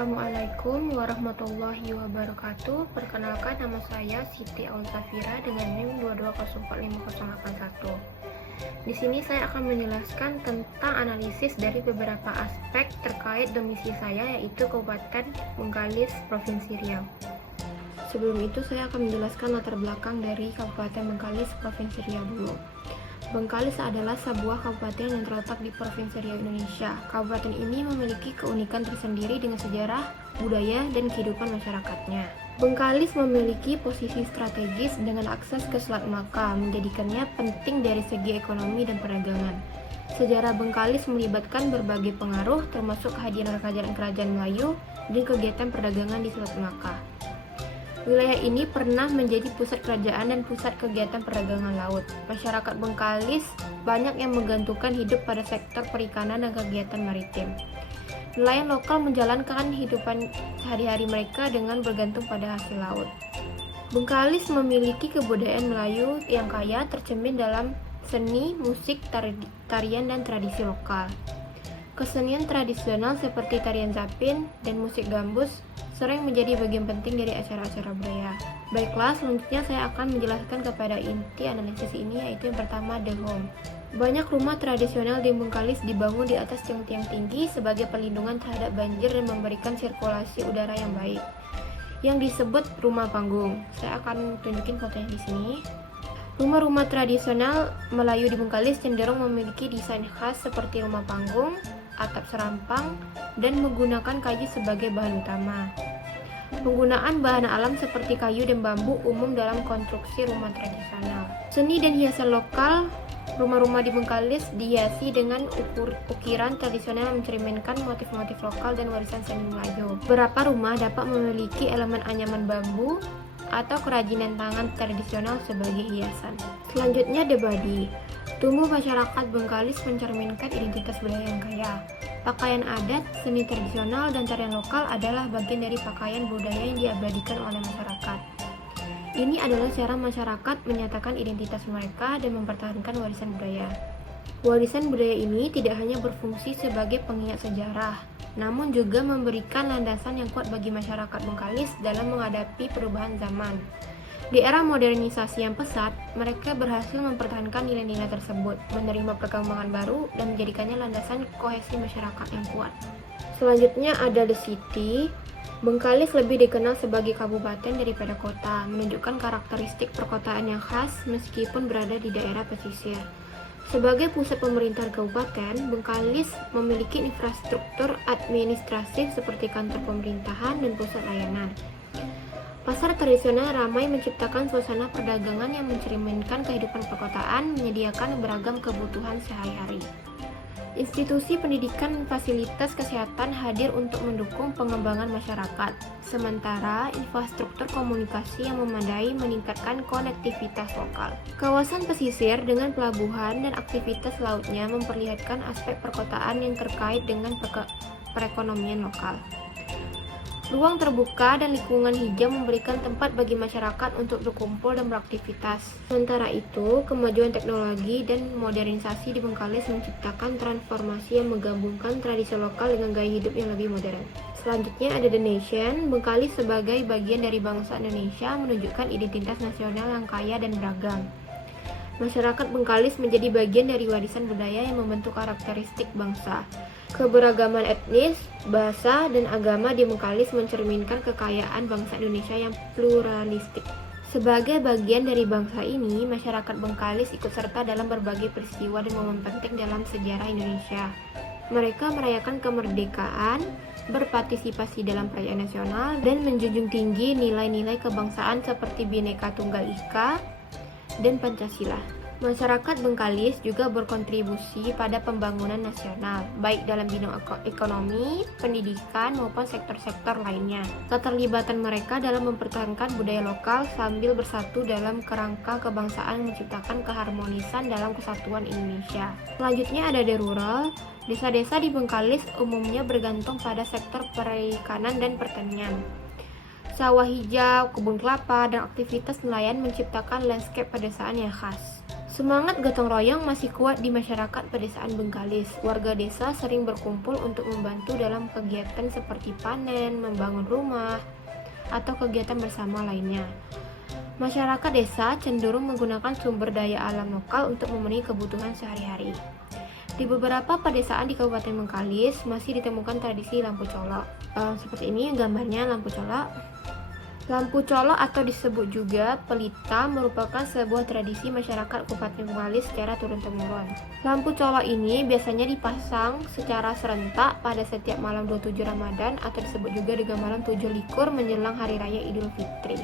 Assalamualaikum warahmatullahi wabarakatuh. Perkenalkan, nama saya Siti Aulsafira dengan NIM 2204501. Di sini saya akan menjelaskan tentang analisis dari beberapa aspek terkait domisili saya, yaitu Kabupaten Bengkalis, Provinsi Riau. Sebelum itu saya akan menjelaskan latar belakang dari Kabupaten Bengkalis, Provinsi Riau dulu. Bengkalis adalah sebuah kabupaten yang terletak di Provinsi Riau, Indonesia. Kabupaten ini memiliki keunikan tersendiri dengan sejarah, budaya, dan kehidupan masyarakatnya. Bengkalis memiliki posisi strategis dengan akses ke Selat Malaka, menjadikannya penting dari segi ekonomi dan perdagangan. Sejarah Bengkalis melibatkan berbagai pengaruh, termasuk kehadiran kerajaan Melayu dan kegiatan perdagangan di Selat Malaka. Wilayah ini pernah menjadi pusat kerajaan dan pusat kegiatan perdagangan laut. Masyarakat Bengkalis banyak yang menggantungkan hidup pada sektor perikanan dan kegiatan maritim. Nelayan lokal menjalankan kehidupan sehari-hari mereka dengan bergantung pada hasil laut. Bengkalis memiliki kebudayaan Melayu yang kaya, tercermin dalam seni, musik, tarian, dan tradisi lokal. Kesenian tradisional seperti tarian zapin dan musik gambus sering menjadi bagian penting dari acara-acara budaya. Baiklah, selanjutnya saya akan menjelaskan kepada inti analisis ini, yaitu yang pertama, the home. Banyak rumah tradisional di Bengkalis dibangun di atas tiang-tiang tinggi sebagai perlindungan terhadap banjir dan memberikan sirkulasi udara yang baik, yang disebut rumah panggung. Saya akan tunjukin fotonya di sini. Rumah-rumah tradisional Melayu di Bengkalis cenderung memiliki desain khas seperti rumah panggung, atap serampang, dan menggunakan kayu sebagai bahan utama. Penggunaan bahan alam seperti kayu dan bambu umum dalam konstruksi rumah tradisional. Seni dan hiasan lokal. Rumah-rumah di Bengkalis dihiasi dengan ukiran tradisional yang mencerminkan motif-motif lokal dan warisan seni Melayu. Beberapa rumah dapat memiliki elemen anyaman bambu atau kerajinan tangan tradisional sebagai hiasan. Selanjutnya, the body. Tubuh masyarakat Bengkalis mencerminkan identitas budaya yang kaya. Pakaian adat, seni tradisional, dan tarian lokal adalah bagian dari pakaian budaya yang diabadikan oleh masyarakat. Ini adalah cara masyarakat menyatakan identitas mereka dan mempertahankan warisan budaya. Warisan budaya ini tidak hanya berfungsi sebagai pengingat sejarah, namun juga memberikan landasan yang kuat bagi masyarakat Bengkalis dalam menghadapi perubahan zaman. Di era modernisasi yang pesat, mereka berhasil mempertahankan nilai-nilai tersebut, menerima perkembangan baru, dan menjadikannya landasan kohesi masyarakat yang kuat. Selanjutnya ada the city. Bengkalis lebih dikenal sebagai kabupaten daripada kota, menunjukkan karakteristik perkotaan yang khas meskipun berada di daerah pesisir. Sebagai pusat pemerintahan kabupaten, Bengkalis memiliki infrastruktur administratif seperti kantor pemerintahan dan pusat layanan. Pasar tradisional ramai menciptakan suasana perdagangan yang mencerminkan kehidupan perkotaan, menyediakan beragam kebutuhan sehari-hari. Institusi pendidikan dan fasilitas kesehatan hadir untuk mendukung pengembangan masyarakat, sementara infrastruktur komunikasi yang memadai meningkatkan konektivitas lokal. Kawasan pesisir dengan pelabuhan dan aktivitas lautnya memperlihatkan aspek perkotaan yang terkait dengan perekonomian lokal. Ruang terbuka dan lingkungan hijau memberikan tempat bagi masyarakat untuk berkumpul dan beraktivitas. Sementara itu, kemajuan teknologi dan modernisasi di Bengkalis menciptakan transformasi yang menggabungkan tradisi lokal dengan gaya hidup yang lebih modern. Selanjutnya ada the nation. Bengkalis sebagai bagian dari bangsa Indonesia menunjukkan identitas nasional yang kaya dan beragam. Masyarakat Bengkalis menjadi bagian dari warisan budaya yang membentuk karakteristik bangsa. Keberagaman etnis, bahasa, dan agama di Bengkalis mencerminkan kekayaan bangsa Indonesia yang pluralistik. Sebagai bagian dari bangsa ini, masyarakat Bengkalis ikut serta dalam berbagai peristiwa dan momen penting dalam sejarah Indonesia. Mereka merayakan kemerdekaan, berpartisipasi dalam perayaan nasional, dan menjunjung tinggi nilai-nilai kebangsaan seperti Bhinneka Tunggal Ika dan Pancasila. Masyarakat Bengkalis juga berkontribusi pada pembangunan nasional, baik dalam bidang ekonomi, pendidikan, maupun sektor-sektor lainnya. Keterlibatan mereka dalam mempertahankan budaya lokal sambil bersatu dalam kerangka kebangsaan menciptakan keharmonisan dalam kesatuan Indonesia. Selanjutnya ada the rural. Desa-desa di Bengkalis umumnya bergantung pada sektor perikanan dan pertanian. Sawah hijau, kebun kelapa, dan aktivitas nelayan menciptakan landscape pedesaan yang khas. Semangat gotong royong masih kuat di masyarakat pedesaan Bengkalis. Warga desa sering berkumpul untuk membantu dalam kegiatan seperti panen, membangun rumah, atau kegiatan bersama lainnya. Masyarakat desa cenderung menggunakan sumber daya alam lokal untuk memenuhi kebutuhan sehari-hari. Di beberapa pedesaan di Kabupaten Bengkalis masih ditemukan tradisi lampu colok. Seperti ini gambarnya lampu colok. Lampu colok atau disebut juga pelita merupakan sebuah tradisi masyarakat Kabupaten Bengkalis secara turun-temurun. Lampu colok ini biasanya dipasang secara serentak pada setiap malam 27 Ramadan atau disebut juga dengan malam 7 likur menjelang Hari Raya Idul Fitri.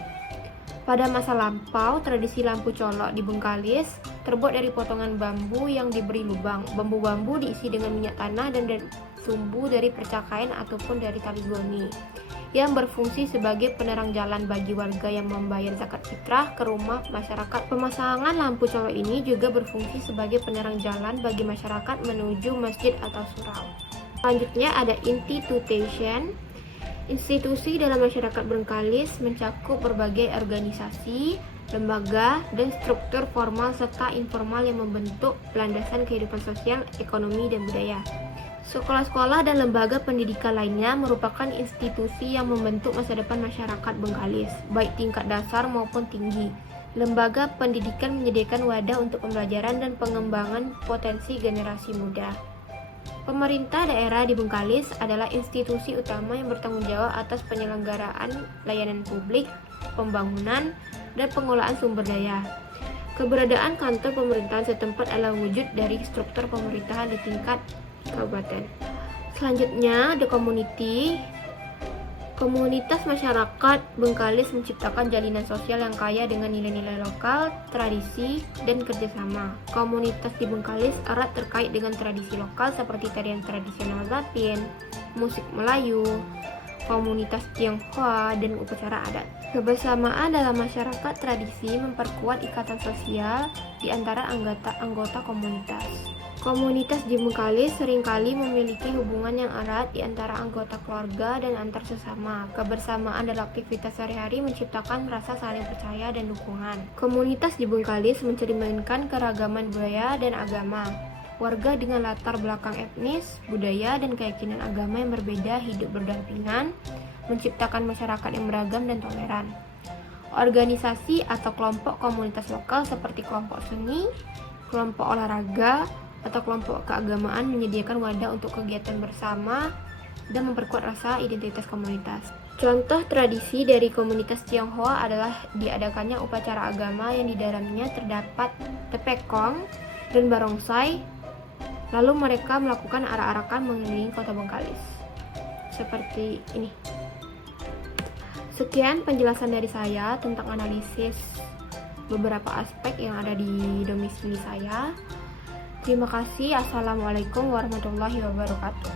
Pada masa lampau, tradisi lampu colok di Bengkalis terbuat dari potongan bambu yang diberi lubang. Bambu-bambu diisi dengan minyak tanah dan sumbu dari percakayan ataupun dari tali goni yang berfungsi sebagai penerang jalan bagi warga yang membayar zakat fitrah ke rumah masyarakat. Pemasangan lampu colok ini juga berfungsi sebagai penerang jalan bagi masyarakat menuju masjid atau surau. Selanjutnya ada institution. Institusi dalam masyarakat Bengkalis mencakup berbagai organisasi, lembaga, dan struktur formal serta informal yang membentuk landasan kehidupan sosial, ekonomi, dan budaya. Sekolah-sekolah dan lembaga pendidikan lainnya merupakan institusi yang membentuk masa depan masyarakat Bengkalis, baik tingkat dasar maupun tinggi. Lembaga pendidikan menyediakan wadah untuk pembelajaran dan pengembangan potensi generasi muda. Pemerintah daerah di Bengkalis adalah institusi utama yang bertanggung jawab atas penyelenggaraan layanan publik, pembangunan, dan pengelolaan sumber daya. Keberadaan kantor pemerintahan setempat adalah wujud dari struktur pemerintahan di tingkat kabupaten. Selanjutnya, the community. Komunitas masyarakat Bengkalis menciptakan jalinan sosial yang kaya dengan nilai-nilai lokal, tradisi, dan kerjasama. Komunitas di Bengkalis erat terkait dengan tradisi lokal seperti tarian tradisional Zapin, musik Melayu, komunitas Tionghoa, dan upacara adat. Kebersamaan dalam masyarakat tradisi memperkuat ikatan sosial di antara anggota komunitas. Komunitas di Bengkalis seringkali memiliki hubungan yang erat di antara anggota keluarga dan antar sesama. Kebersamaan dalam aktivitas sehari-hari menciptakan rasa saling percaya dan dukungan. Komunitas di Bengkalis mencerminkan keragaman budaya dan agama. Warga dengan latar belakang etnis, budaya, dan keyakinan agama yang berbeda hidup berdampingan, menciptakan masyarakat yang beragam dan toleran. Organisasi atau kelompok komunitas lokal seperti kelompok seni, kelompok olahraga, atau kelompok keagamaan menyediakan wadah untuk kegiatan bersama dan memperkuat rasa identitas komunitas. Contoh tradisi dari komunitas Tionghoa adalah diadakannya upacara agama yang di dalamnya terdapat tepekong dan barongsai, lalu mereka melakukan arak-arakan mengelilingi kota Bengkalis. Seperti ini. Sekian penjelasan dari saya tentang analisis beberapa aspek yang ada di domisili saya. Terima kasih. Assalamualaikum warahmatullahi wabarakatuh.